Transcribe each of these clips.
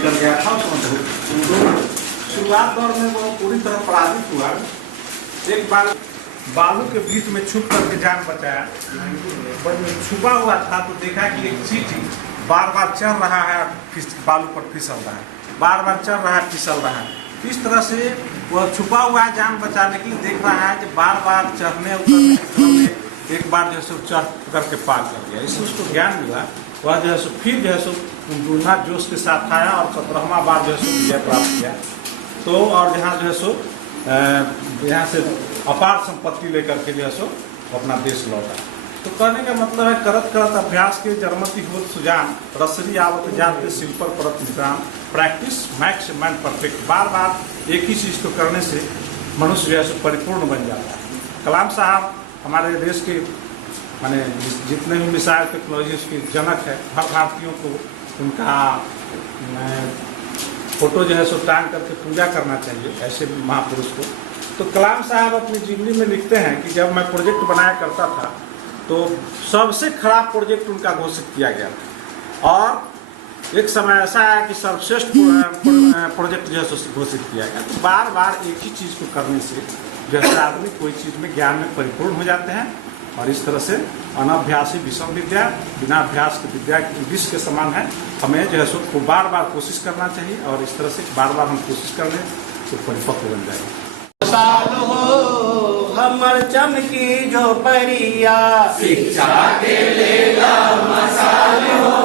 लेकर गया था उसमें तो शुरुआत दौर में वो पूरी तरह पराजित हुआ। एक बार बालू के बीच में छुप करके जान बचाया, छुपा हुआ था तो देखा कि एक चींटी बार बार चढ़ रहा है, बालू पर फिसल रहा है, बार बार चढ़ रहा है, फिसल रहा है। इस तरह से वह छुपा हुआ है, जान बचाने के लिए देख रहा है कि बार बार चढ़ने उतरने के क्रम में एक बार जो है सो चढ़ करके पार कर गया। इससे उसको ज्ञान मिला। वह जो है सो फिर जो है सो दुना जोश के साथ आया और 17वां बार जो है सो विजय प्राप्त किया। तो और यहाँ जो है सो यहाँ से अपार संपत्ति लेकर के जो है सो अपना देश लौटा। तो कहने का मतलब है करत करत अभ्यास के जर्मति होत सुजान, रसरी आवत जाते शिल्पर परत निदान, प्रैक्टिस मैक्स मैन परफेक्ट। बार बार एक ही चीज़ को करने से मनुष्य जो है सो परिपूर्ण बन जाता है। कलाम साहब हमारे देश के माने जितने भी मिसाइल टेक्नोलॉजी उसके जनक है। हर भारतीयों को उनका फोटो जो है सो टांग करके पूजा करना चाहिए ऐसे महापुरुष को। तो कलाम साहब अपनी जीवनी में लिखते हैं कि जब मैं प्रोजेक्ट बनाया करता था तो सबसे खराब प्रोजेक्ट उनका घोषित किया गया था और एक समय ऐसा आया कि सर्वश्रेष्ठ प्रोजेक्ट जो है घोषित किया गया। तो बार बार एक ही चीज़ को करने से जैसे आदमी कोई चीज़ में ज्ञान में परिपूर्ण हो जाते हैं और इस तरह से अनभ्यासी विषम विद्या, बिना अभ्यास की विद्या विष के समान है। हमें जो है सो बार बार कोशिश करना चाहिए और इस तरह से बार बार हम कोशिश कर लें तो परिपक्व बन जाएगा। साल हो हमर चमकी जो परिया, शिक्षा के लेला मसाल हो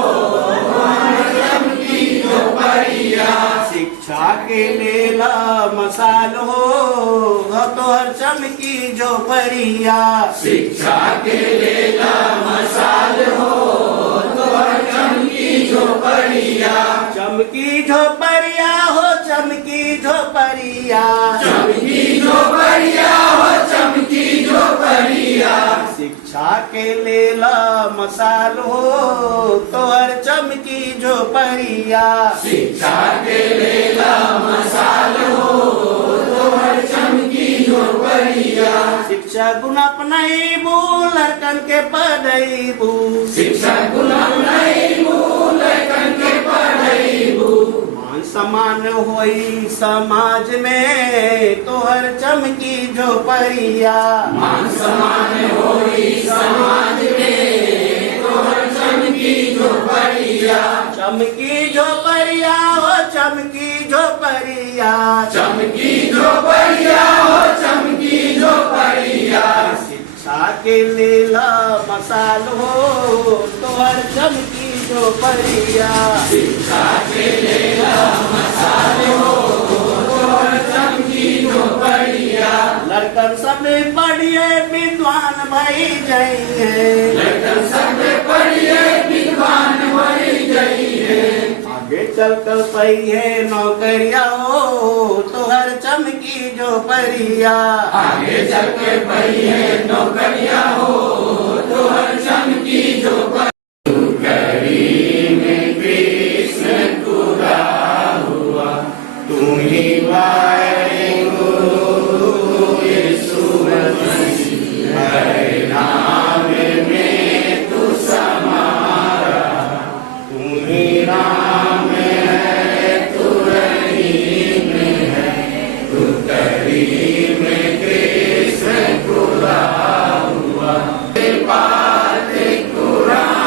हमर चमकी जो परिया, शिक्षा के लेला मसाल हो तोहर चमकी जो परिया, शिक्षा के लेला मसाल हो तोहर चमकी जो परिया, चमकी जो परिया हो चमकी जो परिया, चमकी जो परिया हो चमकी जो परिया, शिक्षा के लेला मसाल हो तोहर चमकी जो परिया, शिक्षा के लेला मसाल हो तोहर चमकी जो परिया, शिक्षा गुण अपनाइबू लड़कन के पढ़ाइबू, शिक्षा गुण अपनाइबू लड़कन के पढ़ाइबू, मान सम्मान होई समाज में तोहर चमकी जो परिया, मान सम्मान होई समाज में तोहर चमकी जो परिया, चमकी जो परिया हो चमकी जो परिया, चमकी जो परिया हो चमकी जो परिया, शिक्षा के लेला मसाल हो तोहर चमकी जो परिया, शिक्षा के लेला मसाल हो तोहर चमकी जो परिया, लड़कन सब पढ़िए विद्वान भई जाइए, लड़कन सब पढ़िए विद्वान भई जाइए, आगे चल कर पहिए नौकरिया हो तोहर चमकी जो परिया, आगे चल के पहिए नौकरिया हो तोहर चमकी जो परिया, करी में कृष्ण पूरा हुआ तू ही वाहेगुरु यीशु मसीह, हरे नाम में तू समारा, तू ही राम है तू रहीम है, तू करीम कृष्ण पूरा हुआ, बात कुरान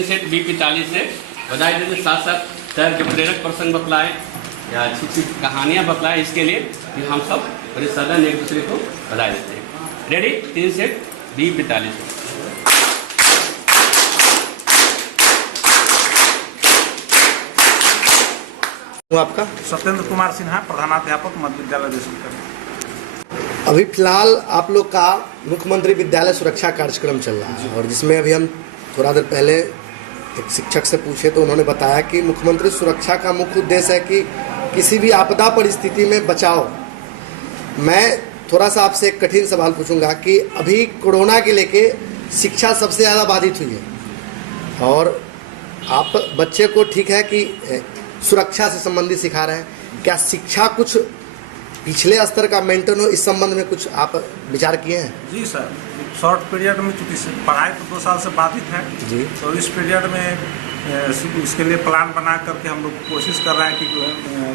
3 सेट B45 से बधाई देते, साथ साथ शहर के प्रेरक प्रसंग बतलाएं या अच्छी अच्छी कहानियाँ बतलाएं, इसके लिए कि हम सब बड़े सदन एक दूसरे को बधाई देते हैं। Ready, 3 set B45। आपका सत्येंद्र कुमार सिन्हा, प्रधानाध्यापक मध्य विद्यालय देशमुख। अभी फिलहाल आप लोग का मुख्यमंत्री विद्यालय सुरक्षा कार्यक्रम चल रहा है, और जिसमें अभी हम थोड़ा देर पहले एक शिक्षक से पूछे तो उन्होंने बताया कि मुख्यमंत्री सुरक्षा का मुख्य उद्देश्य है कि किसी भी आपदा परिस्थिति में बचाव। मैं थोड़ा सा आपसे एक कठिन सवाल पूछूंगा कि अभी कोरोना के लेके शिक्षा सबसे ज़्यादा बाधित हुई है, और आप बच्चे को ठीक है कि सुरक्षा से संबंधित सिखा रहे हैं, क्या शिक्षा कुछ पिछले स्तर का मेंटेन हो, इस संबंध में कुछ आप विचार किए हैं? जी सर, शॉर्ट पीरियड में चूँकि पढ़ाई तो 2 साल से बाधित है जी, तो इस पीरियड में इसके लिए प्लान बना करके हम लोग कोशिश कर रहे हैं कि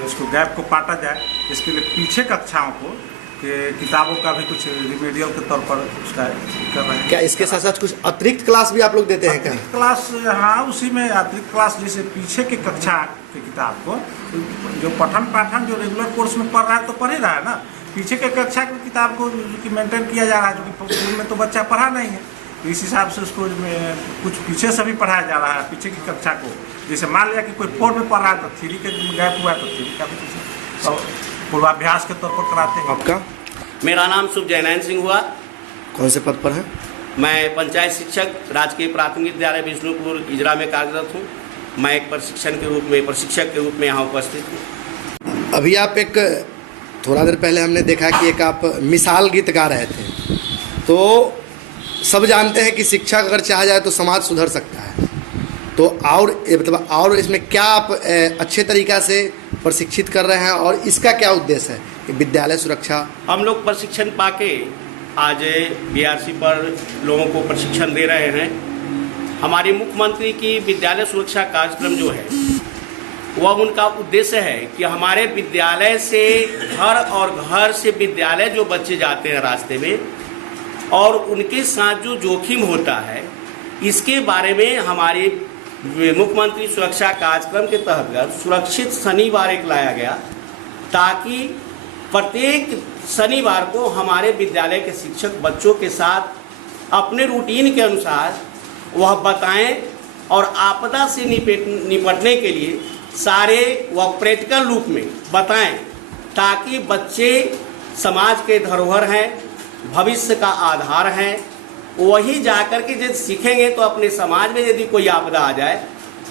इसको गैप को काटा जाए। इसके लिए पीछे कक्षाओं को कि किताबों का भी कुछ रिमेडियल के तौर पर उसका कर रहे हैं। क्या इसके साथ साथ कुछ अतिरिक्त क्लास भी आप लोग देते हैं क्या? अतिरिक्त क्लास, हाँ, उसी में अतिरिक्त क्लास जैसे पीछे की कक्षा की किताब को जो पठन पाठन जो रेगुलर कोर्स में पढ़ रहा है तो पढ़ ही रहा है ना, पीछे के कक्षा की किताब को जो मेंटेन किया जा रहा है, जो कि स्कूल में तो बच्चा पढ़ा नहीं है, तो इस हिसाब से उसको कुछ पीछे से भी पढ़ाया जा रहा है। पीछे की कक्षा को जैसे मान लिया कि कोई 4 में पढ़ रहा है तो 3 के गैप हुआ तो 3 का भी पूर्वाभ्यास के तौर पर कराते हैं। आपका? मेरा नाम शुभ जैनैन सिंह हुआ। कौन से पद पर है? मैं पंचायत शिक्षक राजकीय प्राथमिक विद्यालय विष्णुपुर इजरा में कार्यरत हूँ। मैं एक प्रशिक्षक के रूप में यहाँ उपस्थित हूँ। अभी आप एक थोड़ा देर पहले हमने देखा कि एक आप मिसाल गीत गा रहे थे, तो सब जानते हैं कि शिक्षा अगर चाहा जाए तो समाज सुधर सकता है, तो और मतलब और इसमें क्या आप अच्छे तरीक़ा से प्रशिक्षित कर रहे हैं, और इसका क्या उद्देश्य है कि विद्यालय सुरक्षा? हम लोग प्रशिक्षण पाके आज BRC पर लोगों को प्रशिक्षण दे रहे हैं। हमारे मुख्यमंत्री की विद्यालय सुरक्षा कार्यक्रम जो है वह उनका उद्देश्य है कि हमारे विद्यालय से घर और घर से विद्यालय जो बच्चे जाते हैं रास्ते में, और उनके साथ जो जोखिम होता है, इसके बारे में हमारे मुख्यमंत्री सुरक्षा कार्यक्रम के तहत सुरक्षित शनिवार एक लाया गया, ताकि प्रत्येक शनिवार को हमारे विद्यालय के शिक्षक बच्चों के साथ अपने रूटीन के अनुसार वह बताएं और आपदा से निपटने के लिए सारे वह प्रैक्टिकल रूप में बताएं, ताकि बच्चे समाज के धरोहर हैं, भविष्य का आधार हैं। वही जाकर के यदि सीखेंगे तो अपने समाज में यदि कोई आपदा आ जाए,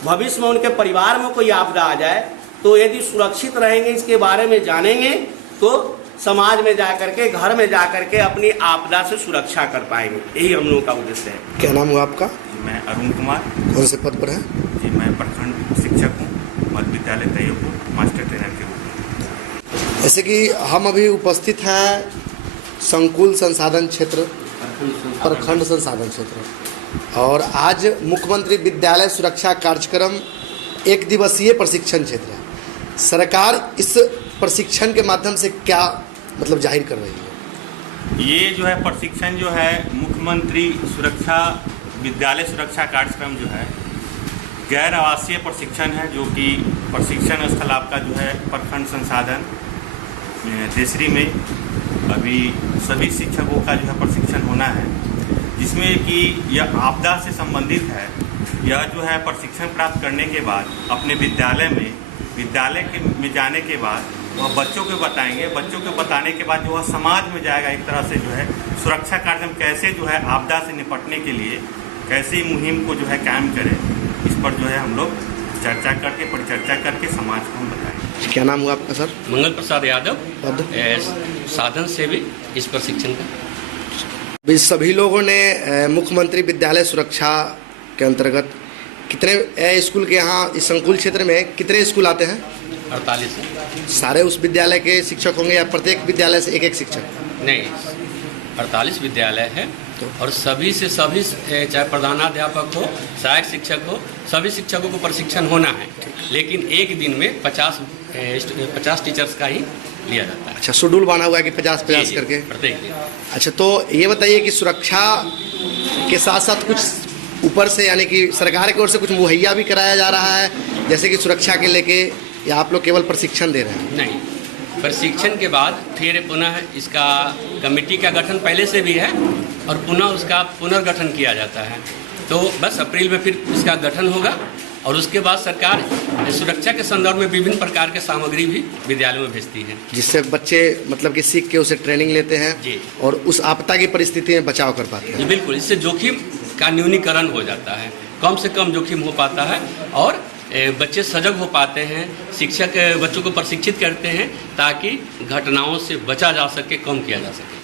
भविष्य में उनके परिवार में कोई आपदा आ जाए, तो यदि सुरक्षित रहेंगे, इसके बारे में जानेंगे, तो समाज में जाकर के, घर में जाकर के अपनी आपदा से सुरक्षा कर पाएंगे। यही हम लोगों का उद्देश्य है। क्या नाम हुआ आपका? मैं अरुण कुमार। कौन से पद पर है? जी, मैं प्रखंड शिक्षक हूँ, मध्य विद्यालय तैयबपुर, मास्टर ट्रेनर के रूप में। जैसे कि हम अभी उपस्थित हैं संकुल संसाधन क्षेत्र, प्रखंड संसाधन क्षेत्र, और आज मुख्यमंत्री विद्यालय सुरक्षा कार्यक्रम 1 दिवसीय प्रशिक्षण क्षेत्र है। सरकार इस प्रशिक्षण के माध्यम से क्या मतलब जाहिर कर रही है? ये जो है प्रशिक्षण जो है मुख्यमंत्री सुरक्षा विद्यालय सुरक्षा कार्यक्रम जो है गैर आवासीय प्रशिक्षण है, जो कि प्रशिक्षण स्थल आपका जो है प्रखंड संसाधन देसरी में अभी सभी शिक्षकों का जो है प्रशिक्षण होना है, जिसमें कि यह आपदा से संबंधित है। यह जो है प्रशिक्षण प्राप्त करने के बाद अपने विद्यालय में जाने के बाद वह बच्चों को बताएंगे। बच्चों को बताने के बाद जो वह समाज में जाएगा, एक तरह से जो है सुरक्षा कार्यक्रम कैसे जो है आपदा से निपटने के लिए कैसे मुहिम को जो है कायम करें, इस पर जो है हम लोग परिचर्चा करके समाज को हम बताएंगे। क्या नाम हुआ आपका सर? मंगल प्रसाद यादव, पद? साधन सेवी इस प्रशिक्षण का। भी सभी लोगों ने मुख्यमंत्री विद्यालय सुरक्षा के अंतर्गत कितने स्कूल के यहाँ इस संकुल क्षेत्र में कितने स्कूल आते हैं? 48 सारे उस विद्यालय के शिक्षक होंगे या प्रत्येक विद्यालय से एक शिक्षक? नहीं, 48 विद्यालय है, और सभी से सभी, चाहे प्रधानाध्यापक हो, सहायक शिक्षक हो, सभी शिक्षकों को प्रशिक्षण होना है, लेकिन एक दिन में 50 टीचर्स का ही लिया जाता है। अच्छा, शेड्यूल बना हुआ है कि 50 करके प्रत्येक दिन। अच्छा, तो ये बताइए कि सुरक्षा के साथ साथ कुछ ऊपर से यानी कि सरकार की ओर से कुछ मुहैया भी कराया जा रहा है, जैसे कि सुरक्षा के लेके, या आप लोग केवल प्रशिक्षण दे रहे हैं? नहीं, प्रशिक्षण के बाद फिर पुनः इसका कमेटी का गठन पहले से भी है और पुनः उसका पुनर्गठन किया जाता है। तो बस अप्रैल में फिर इसका गठन होगा और उसके बाद सरकार सुरक्षा के संदर्भ में विभिन्न प्रकार के सामग्री भी विद्यालयों में भेजती है, जिससे बच्चे मतलब कि सीख के उसे ट्रेनिंग लेते हैं जी, और उस आपदा की परिस्थिति में बचाव कर पाते जी हैं। बिल्कुल। इससे जोखिम का न्यूनीकरण हो जाता है, कम से कम जोखिम हो पाता है और बच्चे सजग हो पाते हैं। शिक्षक बच्चों को प्रशिक्षित करते हैं ताकि घटनाओं से बचा जा सके, कम किया जा सके।